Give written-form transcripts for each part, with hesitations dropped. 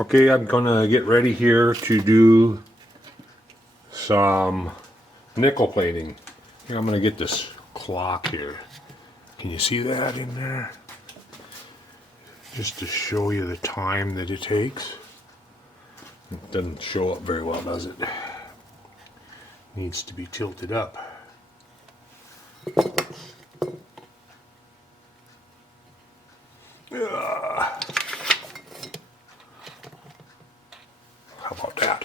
Okay, I'm gonna get ready here to do some nickel plating. Here, I'm gonna get this clock here. Can you see that in there? Just to show you the time that it takes. It doesn't show up very well, does it? Needs to be tilted up. How about that?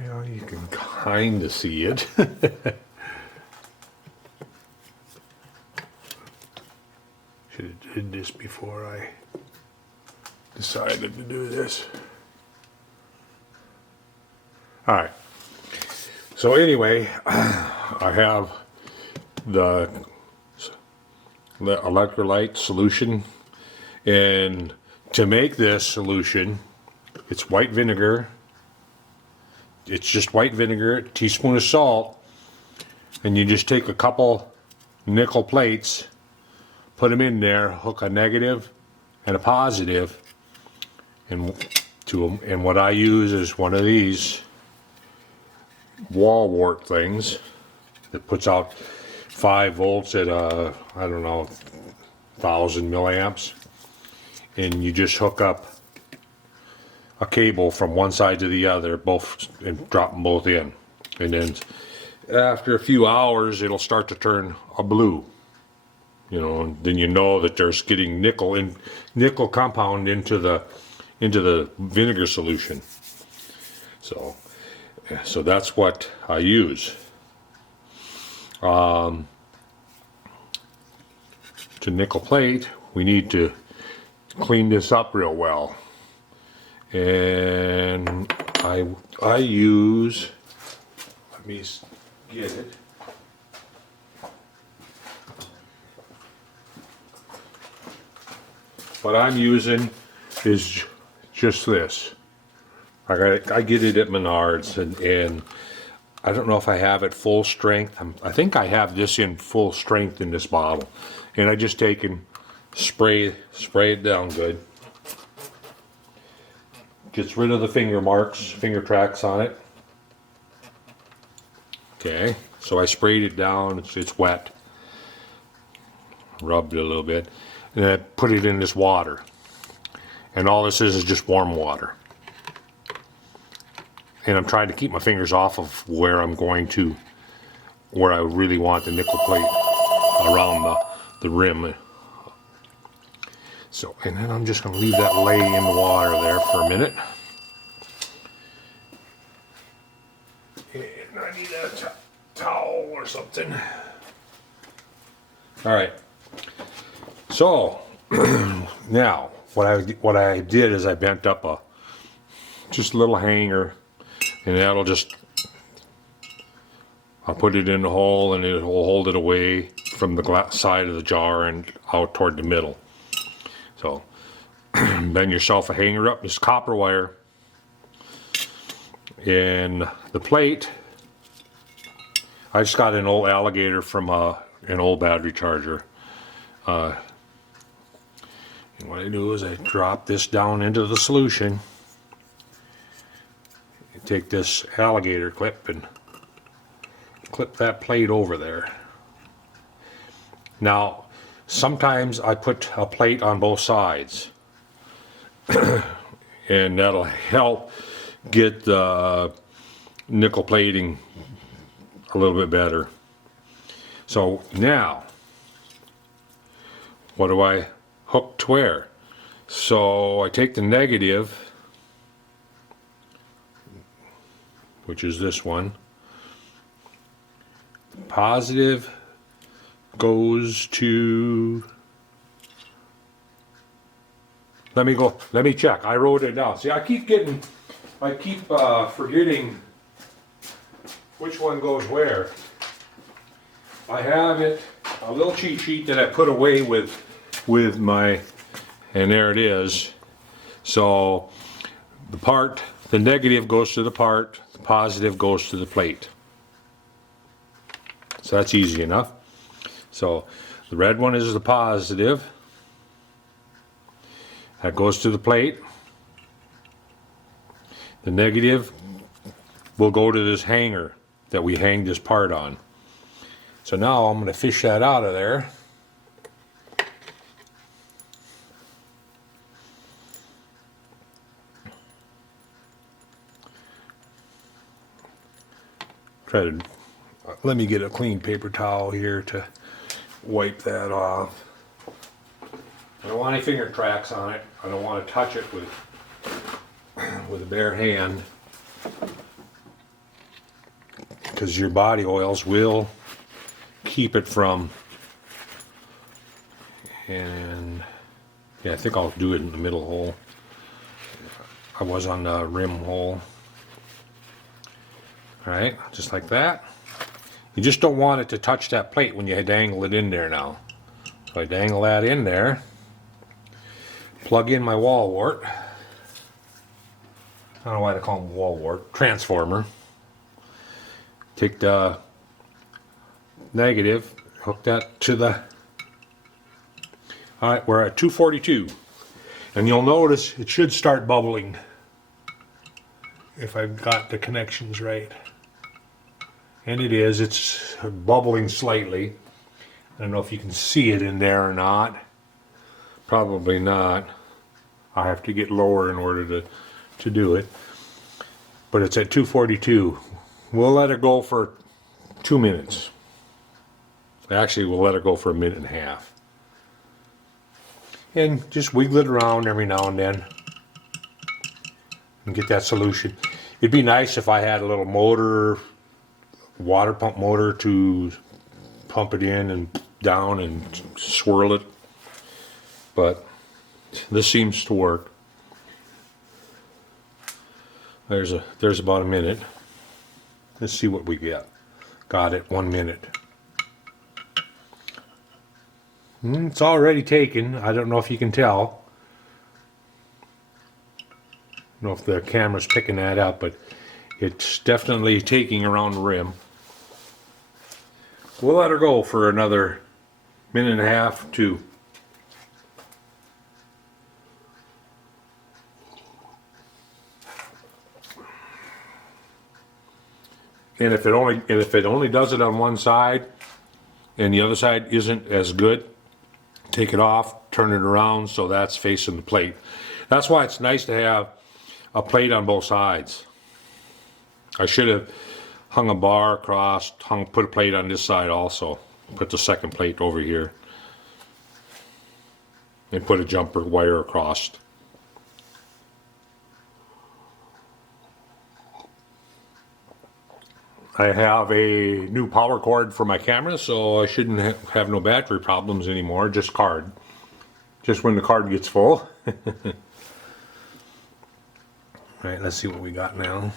Yeah, you can kind of see it. Should have did this before I decided to do this. All right. So anyway, I have the electrolyte solution, and to make this solution, it's white vinegar. It's just white vinegar, a teaspoon of salt, and you just take a couple nickel plates, put them in there, hook a negative and a positive, and what I use is one of these wall wart things that puts out 5 volts at I don't know, 1,000 milliamps, and you just hook up a cable from one side to the other, both, and drop them both in, and then after a few hours it'll start to turn a blue, you know, and then you know that there's getting nickel compound into the vinegar solution. So that's what I use. To nickel plate, we need to clean this up real well. And I use, let me get it. What I'm using is just this. I get it at Menards, and I don't know if I have it full strength. I think I have this in full strength in this bottle, and I just take and spray it down good. Gets rid of the finger marks, finger tracks on it. Okay, so I sprayed it down. It's wet. Rubbed it a little bit, and I put it in this water. And all this is just warm water. And I'm trying to keep my fingers off of where I really want the nickel plate around the rim. So, and then I'm just going to leave that lay in the water there for a minute. And I need a towel or something. All right. So, now, what I did is I bent up just a little hanger, and that'll I'll put it in the hole, and it'll hold it away from the side of the jar and out toward the middle. So, bend yourself a hanger up, this copper wire, and the plate, I just got an old alligator from an old battery charger. And what I do is I drop this down into the solution, and take this alligator clip and clip that plate over there. Now, sometimes I put a plate on both sides, and that'll help get the nickel plating a little bit better. So now, what do I hook to where? So I take the negative, which is this one. Positive goes to, let me check. I wrote it down. See, I keep forgetting which one goes where. I have it, a little cheat sheet that I put away with my, and there it is. So the negative goes to the part, the positive goes to the plate. So that's easy enough. So the red one is the positive, That goes to the plate. The negative will go to this hanger that we hang this part on. So now I'm going to fish that out of there. Try to, let me get a clean paper towel here to wipe that off. I don't want any finger tracks on it. I don't want to touch it with a bare hand, because your body oils will keep it from, and yeah, I think I'll do it in the middle hole. I was on the rim hole. Alright, just like that. You just don't want it to touch that plate when you dangle it in there now. So I dangle that in there, plug in my wall wart. I don't know why they call them wall wart. Transformer. Take the negative, hook that to the... Alright, we're at 242. And you'll notice it should start bubbling if I've got the connections right. And it is. It's bubbling slightly. I don't know if you can see it in there or not. Probably not. I have to get lower in order to do it. But it's at 242. We'll let it go for 2 minutes. Actually, we'll let it go for a minute and a half. And just wiggle it around every now and then and get that solution. It'd be nice if I had a little motor, water pump motor, to pump it in and down and swirl it, but this seems to work. There's about a minute. Let's see what we get. Got it, 1 minute. It's already taken. I don't know if you can tell. I don't know if the camera's picking that up, but it's definitely taking around the rim. We'll let her go for another minute and a half, 2. And if it only does it on one side and the other side isn't as good, take it off, turn it around so that's facing the plate. That's why it's nice to have a plate on both sides. I should have hung a bar across, put a plate on this side also. Put the second plate over here. And put a jumper wire across. I have a new power cord for my camera, so I shouldn't have no battery problems anymore, just card. Just when the card gets full. Alright, let's see what we got now.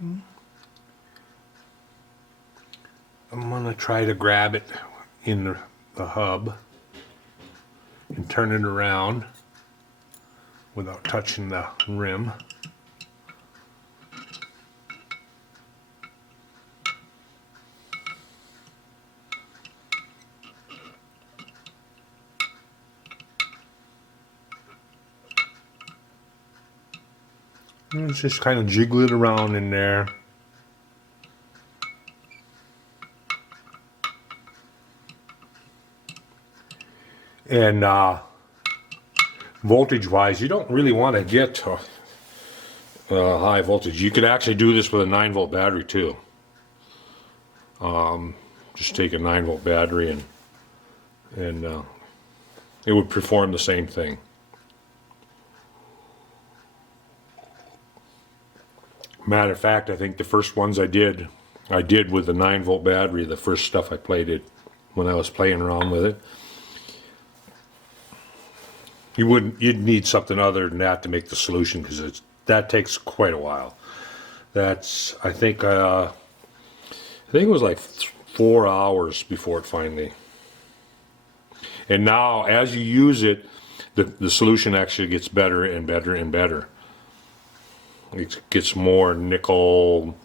I'm going to try to grab it in the hub and turn it around without touching the rim. Let's just kind of jiggle it around in there. And voltage wise, you don't really want to get high voltage. You could actually do this with a 9-volt battery too. Just take a 9-volt battery and it would perform the same thing. Matter of fact, I think the first ones I did with the 9-volt battery, the first stuff I played it when I was playing around with it. You'd need something other than that to make the solution, because that takes quite a while. That's, I think it was like 4 hours before it finally. And now, as you use it, the solution actually gets better and better and better. It gets more nickel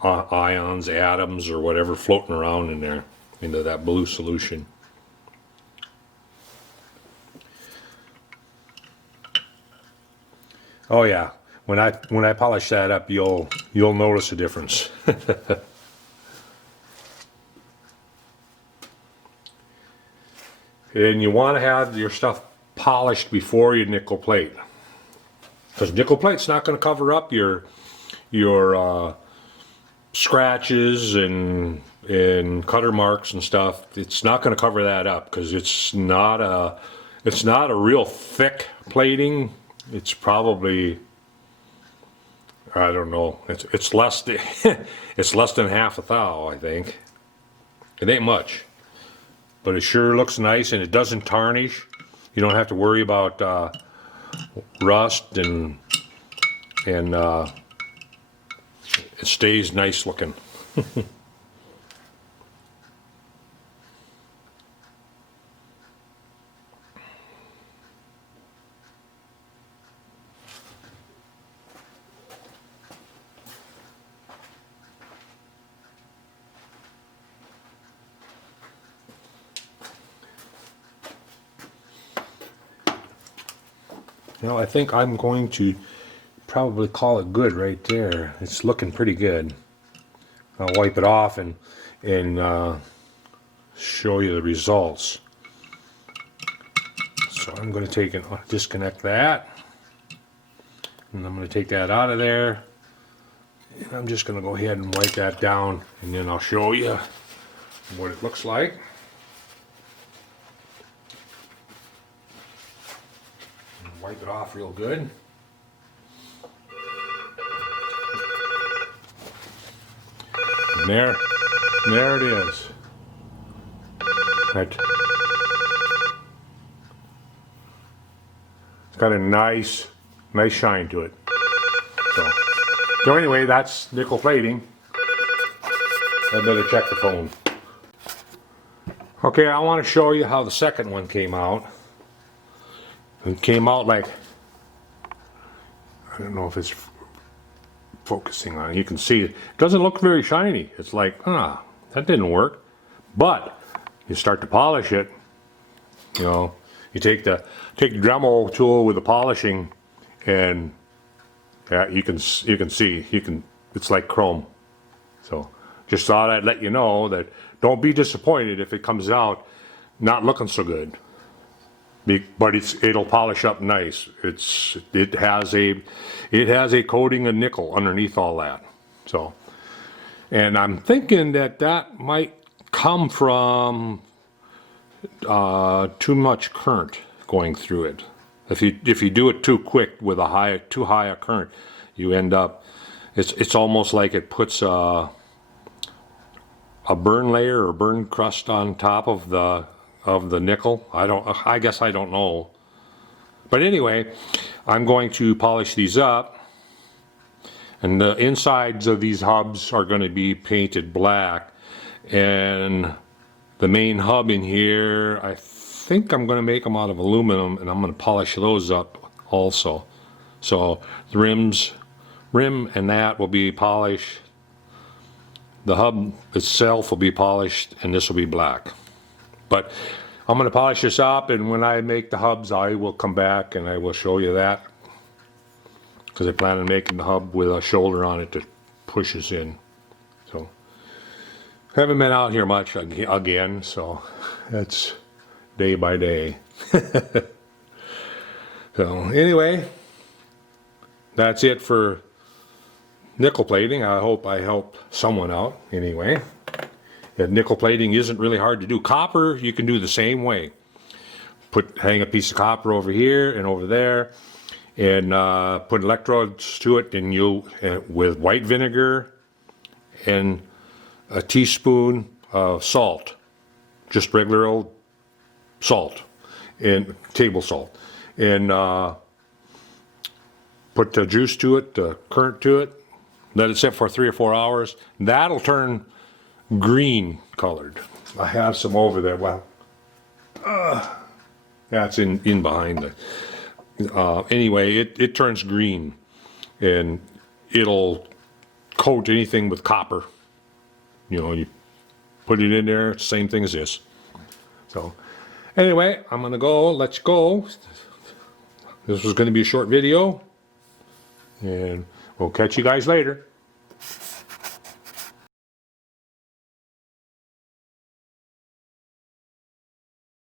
ions, atoms, or whatever floating around in there, into that blue solution. Oh yeah, when I polish that up, you'll notice a difference. And you want to have your stuff polished before you nickel plate, because nickel plate's not going to cover up your scratches and cutter marks and stuff. It's not going to cover that up because it's not a real thick plating. It's probably, I don't know, it's less than, it's less than half a thou, I think. It ain't much, but it sure looks nice, and it doesn't tarnish. You don't have to worry about rust, and it stays nice looking. Now I think I'm going to probably call it good right there. It's looking pretty good. I'll wipe it off and show you the results. So I'm going to take and disconnect that, and I'm going to take that out of there, and I'm just going to go ahead and wipe that down, and then I'll show you what it looks like. Wipe it off real good. And there it is. Right. It's got a nice shine to it. So anyway, that's nickel plating. I better check the phone. Okay, I want to show you how the second one came out. It came out like, I don't know if it's focusing on it. You can see it doesn't look very shiny. It's like, that didn't work. But you start to polish it, you know, you take the Dremel tool with the polishing, and yeah, you can see it's like chrome. So just thought I'd let you know that don't be disappointed if it comes out not looking so good. But it'll polish up nice. It has a coating of nickel underneath all that. So, and I'm thinking that might come from too much current going through it. If you do it too quick with too high a current, you end up, it's almost like it puts a burn layer or burn crust on top of the nickel. I guess I don't know. But anyway, I'm going to polish these up, and the insides of these hubs are going to be painted black, and the main hub in here, I think I'm going to make them out of aluminum, and I'm going to polish those up also. So the rim and that will be polished. The hub itself will be polished, and this will be black. But I'm going to polish this up, and when I make the hubs, I will come back and I will show you that, because I plan on making the hub with a shoulder on it that pushes in. So haven't been out here much again, so that's day by day. So anyway, that's it for nickel plating. I hope I helped someone out anyway. Nickel plating isn't really hard to do. Copper, you can do the same way. Hang a piece of copper over here and over there, and put electrodes to it, and with white vinegar and a teaspoon of salt, just regular old salt, and table salt, and put the juice to it, the current to it, let it sit for 3 or 4 hours. That'll turn green colored. I have some over there. Well, that's in behind the. Anyway, it turns green, and it'll coat anything with copper. You know, you put it in there, same thing as this. So, anyway, I'm gonna go. Let's go. This was going to be a short video. And we'll catch you guys later.